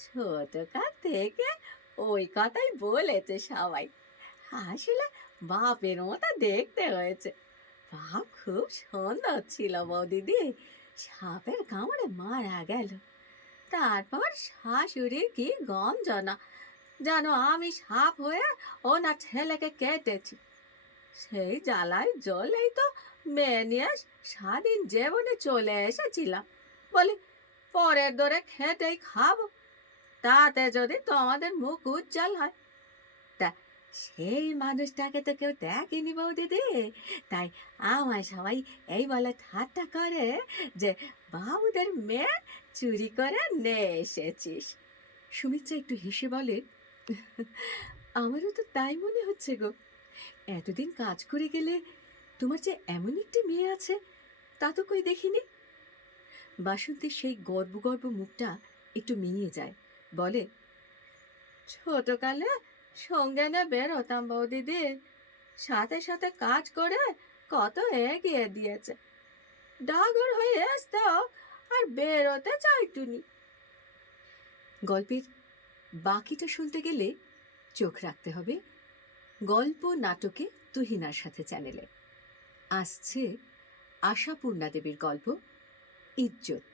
ছোটকাল থেকে ওই কথাই বলেছে সবাই। আসলে বাপের মতো দেখতে হয়েছে। বাপ খুব সুন্দর ছিল বৌদিদি, সাপের কামড়ে মারা গেল। তারপর শাশুড়ির কি গঞ্জনা, যেন আমি সাপ হয়ে ওনার ছেলেকে কেটেছি। সেই জ্বালায় জ্বলেই তো মেয়ে নিয়ে স্বাধীন জীবনে চলে এসেছিলাম। বলি পরের দরে খেটেই খাবো, তাতে যদি তোমাদের মুখ উজ্জ্বল হয়। তা সেই মানুষটাকে তো কেউ দেখেনি বৌদিদি, তাই আমায় সবাই এই বলে ঠাট্টা করে যে বাবুদের মেয়ে চুরি করে নিয়ে এসেছিস। সুমিত্রা একটু হেসে বলে, আমারও তো তাই মনে হচ্ছে গো। এতদিন কাজ করে গেলে তোমার যে এমন একটি মেয়ে আছে তা তো কই দেখিনি। বাসন্তীর সেই গর্ব গর্ব মুখটা একটু মিলিয়ে যায়, বলে, ছোটকালে সঙ্গে না বেরোতাম বৌদিদি, সাথে সাথে কাজ করে কত এগিয়ে দিয়েছে। ডাগর হয়ে আসতো আর বেরোতে চাইতুনি। গল্পের বাকিটা শুনতে গেলে চোখ রাখতে হবে গল্প নাটকে তুহিনার সাথে চ্যানেলে। আসছে আশাপূর্ণা দেবীর গল্প ইজ্জত।